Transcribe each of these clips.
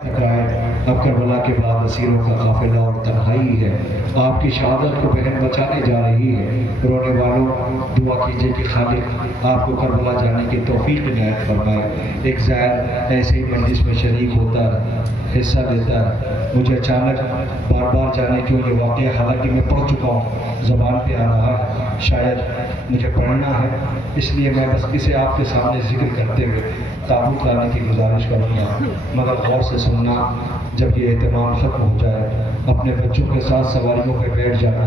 अब करबला के बाद असीरों का काफिला और तन्हाई है। आपकी शहादत को बहन बचाने जा रही है। रोने वालों, दुआ कीजिए कि खालिक आपको करबला जाने की तौफीक इनायत फरमाए। एक ज़ायर ऐसे ही मजलिस में शरीक होता है, हिस्सा लेता है। मुझे अचानक बार बार जाने क्यों ये वाक़या, हालांकि मैं पढ़ चुका हूँ, ज़बान पे आ रहा है, शायद मुझे पढ़ना है, इसलिए मैं बस इसे आपके सामने जिक्र करते हुए ताबूत लाने की गुजारिश करूँगा। मगर गौर से सुनना, जब ये एहतमाम ख़त्म हो जाए, अपने बच्चों के साथ सवारियों पर बैठ जाना,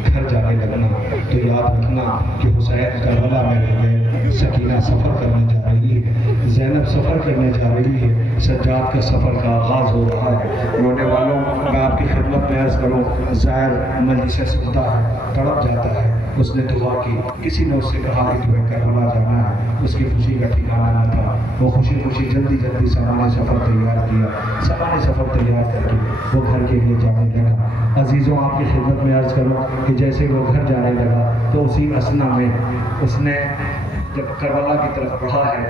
घर जाने लगना, तो याद रखना कि हुसैन करबला में रह गए, सकीना सफ़र करने जा रही है, ज़ैनब सफ़र करने जा रही है, सज्जाद का सफ़र का आगाज़ हो रहा है। रोने वालों, मैं आपकी खिदमत में अर्ज़ करूँ, ज़ायर मजलिस से सुनता है, तड़प जाता है। उसने दुआ की, किसी ने उससे कहा कि तुम्हें करबला जाना है, उसकी खुशी का ठिकाना न था। वो खुशी खुशी जल्दी जल्दी सामान्य सफ़र तैयार किया, सामान्य सफ़र तैयार करके वो घर के लिए जाने लगा। अजीज़ों, आपकी खिदमत में अर्ज़ करूँ कि जैसे वो घर जाने लगा तो उसी असना में उसने जब करबला की तरफ बढ़ा है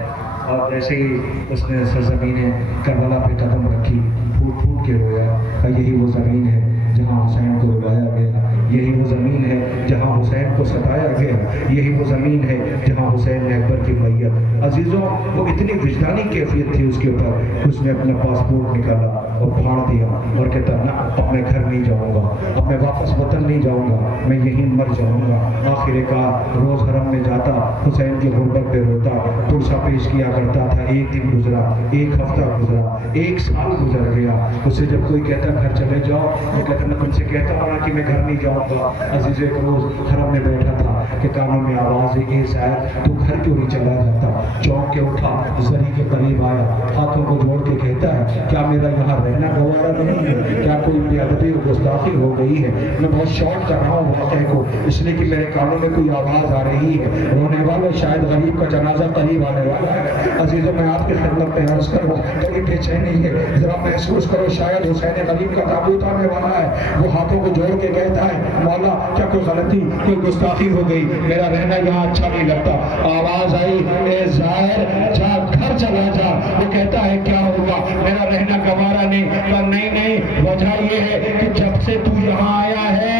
और जैसे ही उसने सरज़मीन करबला पे कदम रखी, फूट फूट के रोया। यही वो ज़मीन है जहाँ हुसैन को रुलाया गया, यही वो ज़मीन है जहाँ हुसैन को सताया गया, यही वो ज़मीन है जहाँ हुसैन ने अकबर की मैयत। अजीज़ों, वो इतनी विजदानी कैफियत थी उसके ऊपर, उसने अपना पासपोर्ट निकाला और फाड़ दिया और कहता, ना, अब मैं घर नहीं जाऊँगा, अब मैं वापस वतन नहीं जाऊँगा, मैं यहीं मर जाऊँगा। आखिरकार रोज़ हरम में जाता, हुसैन की गुर्बत पे रोता, पुरसा पेश किया करता था। एक दिन गुजरा, एक हफ्ता गुजरा, एक साल गुजर गया। उसे जब कोई कहता घर चले जाओ, वो कहता मैं तुमसे कहता हूँ ना कि मैं घर नहीं जाऊँगा। अजीज़ एक रोज़ हरम में बैठा था कि कानों में आवाज़ है, शायद तू घर क्यों नहीं चला जाता। चौंक के उठा, जरी के करीब आया, हाथों को जोड़ के कहता है, क्या मेरा यहाँ रहना गवारा नहीं है? क्या कोई बेअदबी और गुस्ताखी हो गई है? मैं बहुत शॉर्ट कर रहा हूँ वाक़े को, इसलिए कि मेरे कानों में कोई आवाज़ आ रही है। रोने वाले, शायद गरीब का जनाजा करीब आने वाला है। अजीज़ों, मैं आपकी खिदमत में अर्ज़ करूँ, थोड़ी बेचैनी है, ज़रा महसूस करो, शायद हुसैन गरीब का ताबूत आने वाला है। वो हाथों को जोड़ के कहता है, मौला क्या कोई गलती, कोई गुस्ताखी हो गई, मेरा रहना यहाँ अच्छा नहीं लगता। आवाज़ आई, ए ज़ाहिर, जा घर चला जा। वो कहता है, क्या हुआ, मेरा रहना गवारा नहीं। पर नहीं, वजह ये है कि जब से तू यहाँ आया है,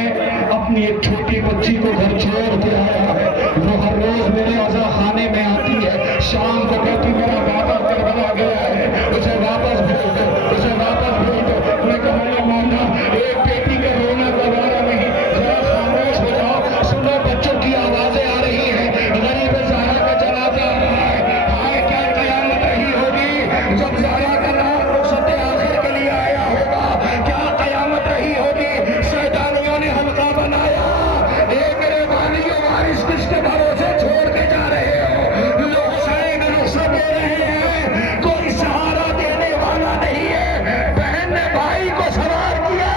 अपनी एक छोटी बच्ची को घर छोड़ के आया है। वो हर रोज मेरे अज़ा खाने में आती है, शाम को कहती मेरा बाबा करबला गया है, उसे वापस भेज दो, उसे वापस भेज दो। मैं कहूँगा, मौला, एक बेटी का रोना गवारा नहीं, जरा खामोश हो जाओ, सुनो बच्चों की आवाजें आ रही है, गरीब ज़ारा का जनाजा आ रहा है। हाय, क्या कयामत रही होगी जब ज़ारा का नाम रुखसत आखिर के लिए आया होगा, क्या कयामत रही होगी। शैतानियों ने हल्का बनाया, मेरे वालियों वारिस किसके भरोसे छोड़ के जा रहे हो? लोग हुसैन रुखसत दे रहे हैं, कोई सहारा देने वाला नहीं है। बहन ने भाई को सवार किया,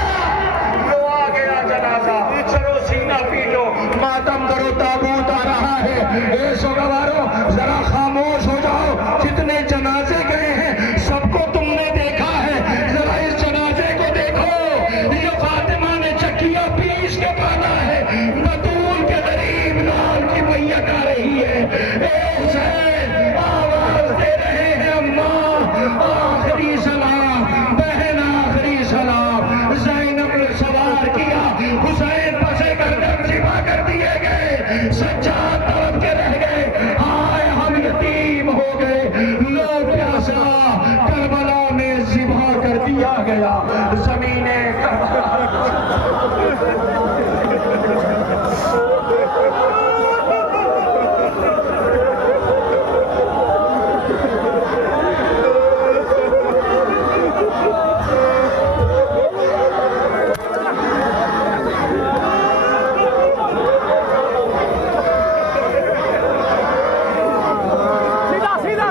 लो आ गया जनाजा, चलो सीना पीटो, मातम करो, ताबूत आ रहा है। ए सोगवारो, जरा खामोश हो जाओ, जितने जनाजे गए हैं सबको तुमने देखा है, जरा इस जनाजे को देखो। ये फातिमा ने चक्किया पीस के पाला है, बतूल के गरीब लाल की मैयत आ रही है। ए हुसैन, आवाज दे रहे हैं, अम्मा, आखिरी सलाम, बहन आखिरी सलाम। ज़ैनब ने सवार किया, हुसैन पसे गर्दन जिबा कर दिए गए, सज्जाद तड़प के रह गए। हाय, हम यतीम हो गए, लो प्यासा, करबला में जिबा कर दिया गया, ज़मीने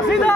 सीधा